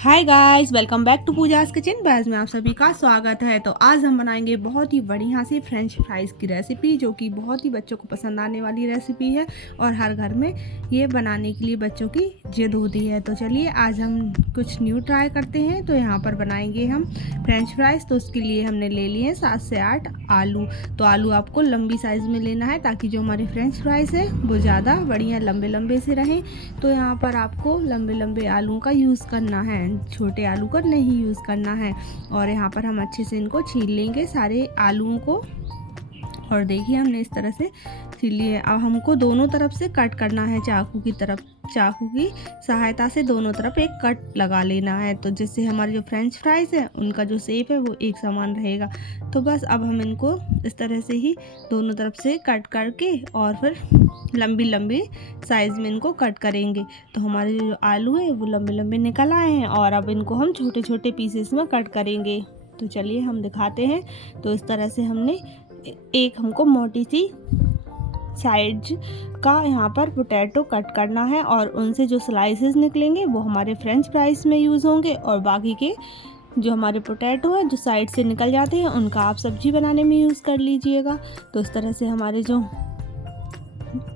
Hi guys, welcome back to Pooja's kitchen. बस में आप सभी का स्वागत है। तो आज हम बनाएंगे बहुत ही बढ़िया सी फ्रेंच फ्राइज़ की रेसिपी, जो कि बहुत ही बच्चों को पसंद आने वाली रेसिपी है और हर घर में ये बनाने के लिए बच्चों की जिद होती है। तो चलिए आज हम कुछ न्यू ट्राई करते हैं। तो यहाँ पर बनाएंगे हम फ्रेंच फ्राइज़। तो उसके लिए हमने ले लिए हैं 7 से 8 आलू। तो आलू आपको लंबी साइज़ में लेना है ताकि जो हमारे फ्रेंच फ्राइज़ है वो ज़्यादा बढ़िया लंबे लंबे से रहें। तो यहाँ पर आपको लंबे लंबे आलूओं का यूज़ करना है, छोटे आलू का नहीं यूज़ करना है। और यहाँ पर हम अच्छे से इनको छील लेंगे सारे आलूओं को। और देखिए हमने इस तरह से छील लिए। अब हमको दोनों तरफ से कट करना है, चाकू की सहायता से दोनों तरफ एक कट लगा लेना है। तो जिससे हमारे जो फ्रेंच फ्राइज़ है उनका जो शेप है वो एक समान रहेगा। तो बस अब हम इनको इस तरह से ही दोनों तरफ से कट करके और फिर लंबी लंबी साइज़ में इनको कट करेंगे। तो हमारे जो आलू है वो लंबे लंबे निकल आए हैं और अब इनको हम छोटे छोटे पीसेस में कट करेंगे। तो चलिए हम दिखाते हैं। तो इस तरह से हमने एक हमको मोटी सी साइज का यहाँ पर पोटैटो कट करना है और उनसे जो स्लाइसेस निकलेंगे वो हमारे फ्रेंच फ्राइज़ में यूज़ होंगे। और बाकी के जो हमारे पोटैटो है जो साइड से निकल जाते हैं उनका आप सब्जी बनाने में यूज़ कर लीजिएगा। तो इस तरह से हमारे जो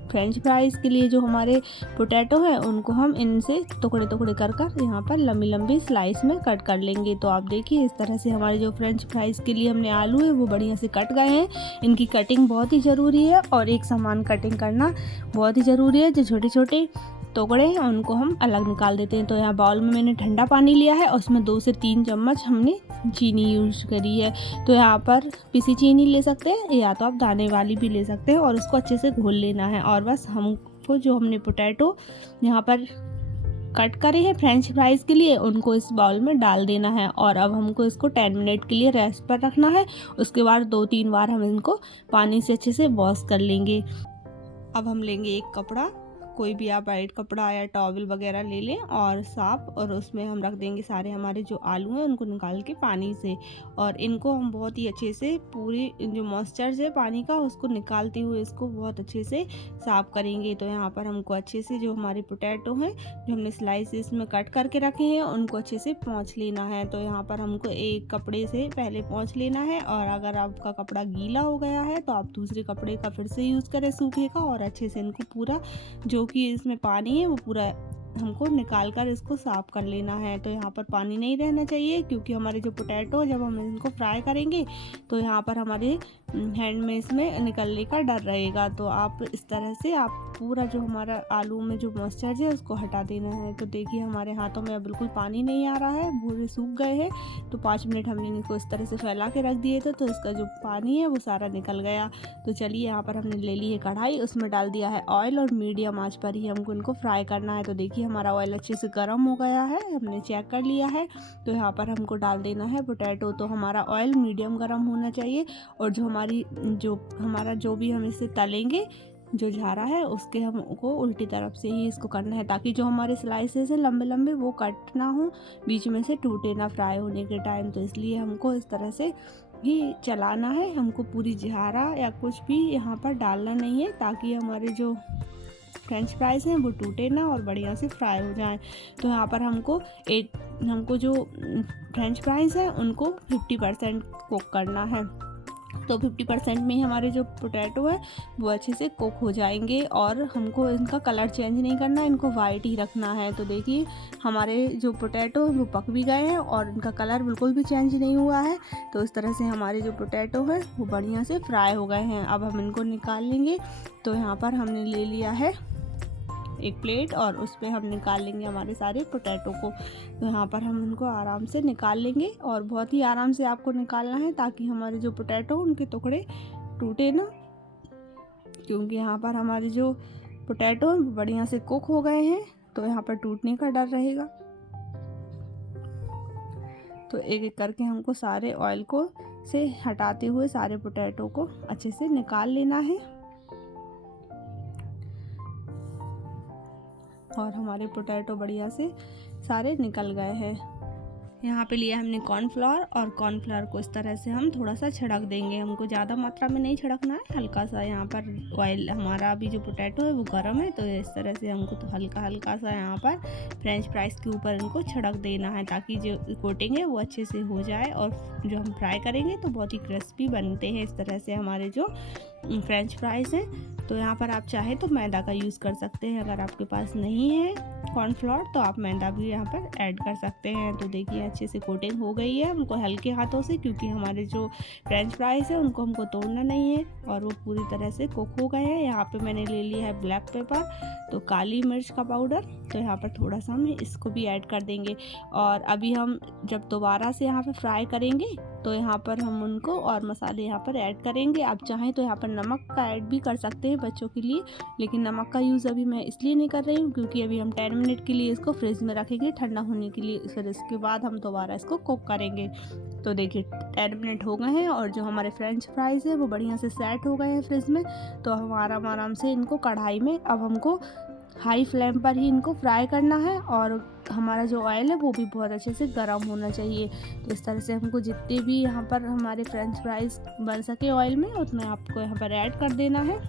फ्रेंच फ्राइज़ के लिए जो हमारे पोटैटो है उनको हम इनसे टुकड़े टुकड़े कर कर यहाँ पर लंबी लंबी स्लाइस में कट कर लेंगे। तो आप देखिए इस तरह से हमारे जो फ्रेंच फ्राइज़ के लिए हमने आलू है वो बढ़िया से कट गए हैं। इनकी कटिंग बहुत ही ज़रूरी है और एक समान कटिंग करना बहुत ही ज़रूरी है। जो छोटे छोटे टुकड़े हैं उनको हम अलग निकाल देते हैं। तो यहाँ बाउल में मैंने ठंडा पानी लिया है और उसमें 2 से 3 चम्मच हमने चीनी यूज करी है। तो यहाँ पर पिसी चीनी ले सकते हैं या तो आप दाने वाली भी ले सकते हैं और उसको अच्छे से घोल लेना है। और बस हमको जो हमने पोटैटो यहाँ पर कट करे हैं फ्रेंच फ्राइज़ के लिए उनको इस बाउल में डाल देना है। और अब हमको इसको 10 मिनट के लिए रेस्ट पर रखना है। उसके बाद 2-3 बार हम इनको पानी से अच्छे से वॉश कर लेंगे। अब हम लेंगे एक कपड़ा, कोई भी आप वाइट कपड़ा या टॉवल वगैरह ले लें और साफ, और उसमें हम रख देंगे सारे हमारे जो आलू हैं उनको निकाल के पानी से। और इनको हम बहुत ही अच्छे से पूरी जो मॉइस्चर है पानी का उसको निकालते हुए इसको बहुत अच्छे से साफ करेंगे। तो यहाँ पर हमको अच्छे से जो हमारे पोटैटो हैं जो हमने स्लाइसेस में कट करके रखे हैं उनको अच्छे से पोंछ लेना है। तो यहाँ पर हमको एक कपड़े से पहले पोंछ लेना है। और अगर आपका कपड़ा गीला हो गया है तो आप दूसरे कपड़े का फिर से यूज़ करें सूखे का, और अच्छे से इनको पूरा जो कि इसमें पानी है वो पूरा हमको निकाल कर इसको साफ़ कर लेना है। तो यहाँ पर पानी नहीं रहना चाहिए क्योंकि हमारे जो पोटैटो जब हम इनको फ्राई करेंगे तो यहाँ पर हमारे हैंड में इसमें निकलने का डर रहेगा। तो आप इस तरह से आप पूरा जो हमारा आलू में जो मॉइस्चर है उसको हटा देना है। तो देखिए हमारे हाथों में बिल्कुल पानी नहीं आ रहा है, पूरे सूख गए हैं। तो 5 मिनट हमने इनको इस तरह से फैला के रख दिए थे तो इसका जो पानी है वो सारा निकल गया। तो चलिए यहाँ पर हमने ले ली है कढ़ाई, उसमें डाल दिया है ऑयल और मीडियम आंच पर ही हमको इनको फ्राई करना है। तो देखिए हमारा ऑयल अच्छे से गर्म हो गया है, हमने चेक कर लिया है। तो यहाँ पर हमको डाल देना है पोटैटो। तो हमारा ऑयल मीडियम गर्म होना चाहिए और हमारा जो भी हम इसे तलेंगे जो झारा है उसके हमको उल्टी तरफ से ही इसको करना है ताकि जो हमारे स्लाइसेस हैं लंबे लंबे वो कट ना हो, बीच में से टूटे ना फ्राई होने के टाइम। तो इसलिए हमको इस तरह से ही चलाना है, हमको पूरी झारा या कुछ भी यहाँ पर डालना नहीं है ताकि हमारे जो फ्रेंच फ्राइज़ हैं वो टूटे ना और बढ़िया से फ्राई हो जाएं। तो यहाँ पर हमको जो फ्रेंच फ्राइज़ हैं उनको 50% कुक करना है। तो 50% में ही हमारे जो पोटैटो है वो अच्छे से कुक हो जाएंगे और हमको इनका कलर चेंज नहीं करना है, इनको वाइट ही रखना है। तो देखिए हमारे जो पोटैटो है वो पक भी गए हैं और इनका कलर बिल्कुल भी चेंज नहीं हुआ है। तो इस तरह से हमारे जो पोटैटो है वो बढ़िया से फ्राई हो गए हैं। अब हम इनको निकाल लेंगे। तो यहाँ पर हमने ले लिया है एक प्लेट और उस पर हम निकाल लेंगे हमारे सारे पोटैटो को। तो यहाँ पर हम उनको आराम से निकाल लेंगे और बहुत ही आराम से आपको निकालना है ताकि हमारे जो पोटैटो उनके टुकड़े टूटे ना, क्योंकि यहाँ पर हमारे जो पोटैटो बढ़िया से कुक हो गए हैं तो यहाँ पर टूटने का डर रहेगा। तो एक एक करके हमको सारे ऑयल को से हटाते हुए सारे पोटैटो को अच्छे से निकाल लेना है। और हमारे पोटैटो बढ़िया से सारे निकल गए हैं। यहाँ पे लिया हमने कॉर्नफ्लोर और कॉर्नफ्लोर को इस तरह से हम थोड़ा सा छिड़क देंगे। हमको ज़्यादा मात्रा में नहीं छिड़कना है, हल्का सा। यहाँ पर ऑयल हमारा अभी जो पोटैटो है वो गर्म है, तो इस तरह से हमको तो हल्का हल्का सा यहाँ पर फ्रेंच फ्राइज़ के ऊपर इनको छिड़क देना है, ताकि जो कोटिंग है वो अच्छे से हो जाए और जो हम फ्राई करेंगे तो बहुत ही क्रिस्पी बनते हैं इस तरह से हमारे जो फ्रेंच फ्राइज़ हैं। तो यहाँ पर आप चाहे तो मैदा का यूज़ कर सकते हैं, अगर आपके पास नहीं है कॉर्नफ्लोर तो आप मैदा भी यहाँ पर ऐड कर सकते हैं। तो देखिए अच्छे से कोटिंग हो गई है, उनको हल्के हाथों से, क्योंकि हमारे जो फ्रेंच फ्राइज़ है उनको हमको तोड़ना नहीं है और वो पूरी तरह से कुक हो गए हैं। यहाँ पे मैंने ले लिया है ब्लैक पेपर, तो काली मिर्च का पाउडर, तो यहाँ पर थोड़ा सा हम इसको भी ऐड कर देंगे। और अभी हम जब दोबारा से यहाँ पर फ्राई करेंगे तो यहाँ पर हम उनको और मसाले यहाँ पर ऐड करेंगे। आप चाहें तो यहाँ पर नमक का ऐड भी कर सकते हैं बच्चों के लिए, लेकिन नमक का यूज़ अभी मैं इसलिए नहीं कर रही हूँ क्योंकि अभी हम 10 मिनट के लिए इसको फ्रिज में रखेंगे ठंडा होने के लिए, फिर इसके बाद हम दोबारा इसको कुक करेंगे। तो देखिए 10 मिनट हो गए हैं और जो हमारे फ्रेंच फ्राइज़ है वो बढ़िया से सेट हो गए हैं फ्रिज में। तो हम आराम से इनको कढ़ाई में, अब हमको हाई फ्लेम पर ही इनको फ्राई करना है और हमारा जो ऑयल है वो भी बहुत अच्छे से गर्म होना चाहिए। तो इस तरह से हमको जितने भी यहाँ पर हमारे फ्रेंच फ्राइज़ बन सके ऑयल में उतना आपको यहाँ पर ऐड कर देना है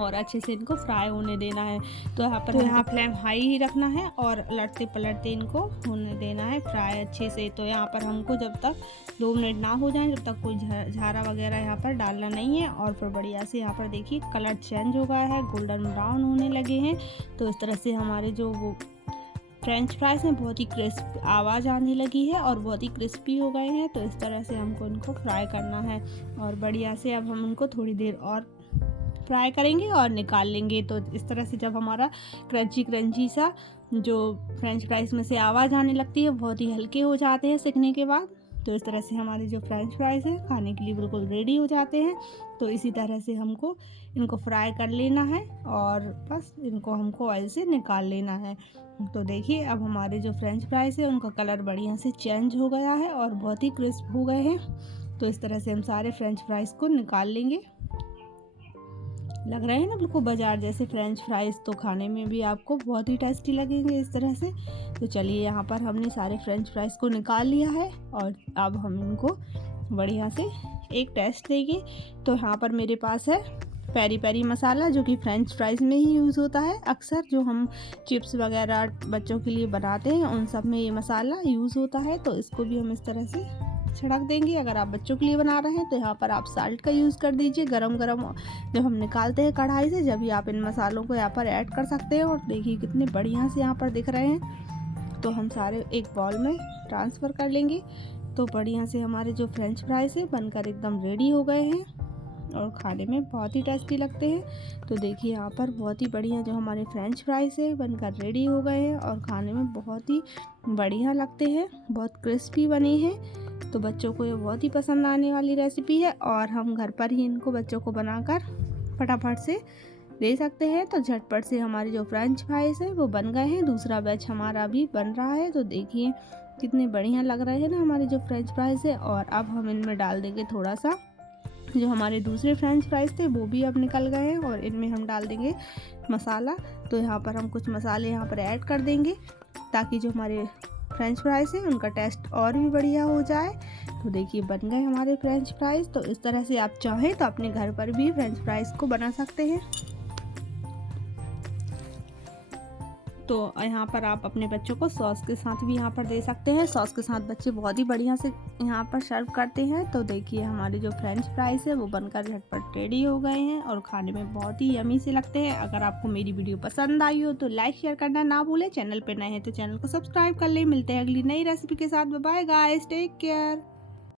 और अच्छे से इनको फ्राई होने देना है। तो यहाँ पर यहाँ फ्लेम हाई ही रखना है और लड़ते पलटते इनको होने देना है फ्राई अच्छे से। तो यहाँ पर हमको जब तक 2 मिनट ना हो जाए तब तक कोई झारा वगैरह यहाँ पर डालना नहीं है। और फिर बढ़िया से यहाँ पर देखिए कलर चेंज हो गया है, गोल्डन ब्राउन होने लगे हैं। तो इस तरह से हमारे जो वो फ्रेंच फ्राइज़ में बहुत ही क्रिस्प आवाज़ आने लगी है और बहुत ही क्रिस्पी हो गए हैं। तो इस तरह से हमको इनको फ्राई करना है और बढ़िया से अब हम उनको थोड़ी देर और फ्राई करेंगे और निकाल लेंगे। तो इस तरह से जब हमारा क्रंची सा जो फ्रेंच फ्राइज़ में से आवाज़ आने लगती है, बहुत ही हल्के हो जाते हैं सेकने के बाद। तो इस तरह से हमारे जो फ्रेंच फ्राइज़ हैं खाने के लिए बिल्कुल रेडी हो जाते हैं। तो इसी तरह से हमको इनको फ्राई कर लेना है और बस इनको हमको ऑयल से निकाल लेना है। तो देखिए अब हमारे जो फ्रेंच फ्राइज़ है उनका कलर बढ़िया से चेंज हो गया है और बहुत ही क्रिस्प हो गए हैं। तो इस तरह से हम सारे फ्रेंच फ्राइज़ को निकाल लेंगे। लग रहे हैं ना बिल्कुल बाजार जैसे फ्रेंच फ्राइज़, तो खाने में भी आपको बहुत ही टेस्टी लगेंगे इस तरह से। तो चलिए यहाँ पर हमने सारे फ्रेंच फ्राइज़ को निकाल लिया है और अब हम इनको बढ़िया से एक टेस्ट देंगे। तो यहाँ पर मेरे पास है पेरी पेरी मसाला, जो कि फ्रेंच फ्राइज़ में ही यूज़ होता है। अक्सर जो हम चिप्स वगैरह बच्चों के लिए बनाते हैं उन सब में ये मसाला यूज़ होता है। तो इसको भी हम इस तरह से छिड़क देंगे। अगर आप बच्चों के लिए बना रहे हैं तो यहाँ पर आप साल्ट का यूज़ कर दीजिए। गरम जब हम निकालते हैं कढ़ाई से, जब भी आप इन मसालों को यहाँ पर ऐड कर सकते हैं। और देखिए कितने बढ़िया से यहाँ पर दिख रहे हैं। तो हम सारे एक बाउल में ट्रांसफ़र कर लेंगे। तो बढ़िया से हमारे जो फ्रेंच फ्राइज़ है बनकर एकदम रेडी हो गए हैं और खाने में बहुत ही टेस्टी लगते हैं। तो देखिए यहाँ पर बहुत ही बढ़िया जो हमारे फ्रेंच फ्राइज़ है बनकर रेडी हो गए हैं और खाने में बहुत ही बढ़िया लगते हैं, बहुत क्रिस्पी बने हैं। तो बच्चों को ये बहुत ही पसंद आने वाली रेसिपी है और हम घर पर ही इनको बच्चों को बनाकर फटाफट से दे सकते हैं। तो झटपट से हमारे जो फ्रेंच फ्राइज़ है वो बन गए हैं। दूसरा बैच हमारा भी बन रहा है। तो देखिए कितने बढ़िया लग रहे हैं ना हमारे जो फ्रेंच फ्राइज़ है। और अब हम इनमें डाल देंगे थोड़ा सा जो हमारे दूसरे फ्रेंच फ्राइज़ थे वो भी अब निकल गए हैं और इनमें हम डाल देंगे मसाला। तो यहाँ पर हम कुछ मसाले यहाँ पर ऐड कर देंगे ताकि जो हमारे फ्रेंच फ्राइज़ हैं उनका टेस्ट और भी बढ़िया हो जाए। तो देखिए बन गए हमारे फ्रेंच फ्राइज़। तो इस तरह से आप चाहें तो अपने घर पर भी फ्रेंच फ्राइज़ को बना सकते हैं। तो यहाँ पर आप अपने बच्चों को सॉस के साथ भी यहाँ पर दे सकते हैं। सॉस के साथ बच्चे बहुत ही बढ़िया से यहाँ पर सर्व करते हैं। तो देखिए हमारे जो फ्रेंच फ्राइज़ है वो बनकर झटपट रेडी हो गए हैं और खाने में बहुत ही यमी से लगते हैं। अगर आपको मेरी वीडियो पसंद आई हो तो लाइक शेयर करना ना भूलें। चैनल पर नए हैं तो चैनल को सब्सक्राइब कर लें। मिलते हैं अगली नई रेसिपी के साथ। Bye guys, take care.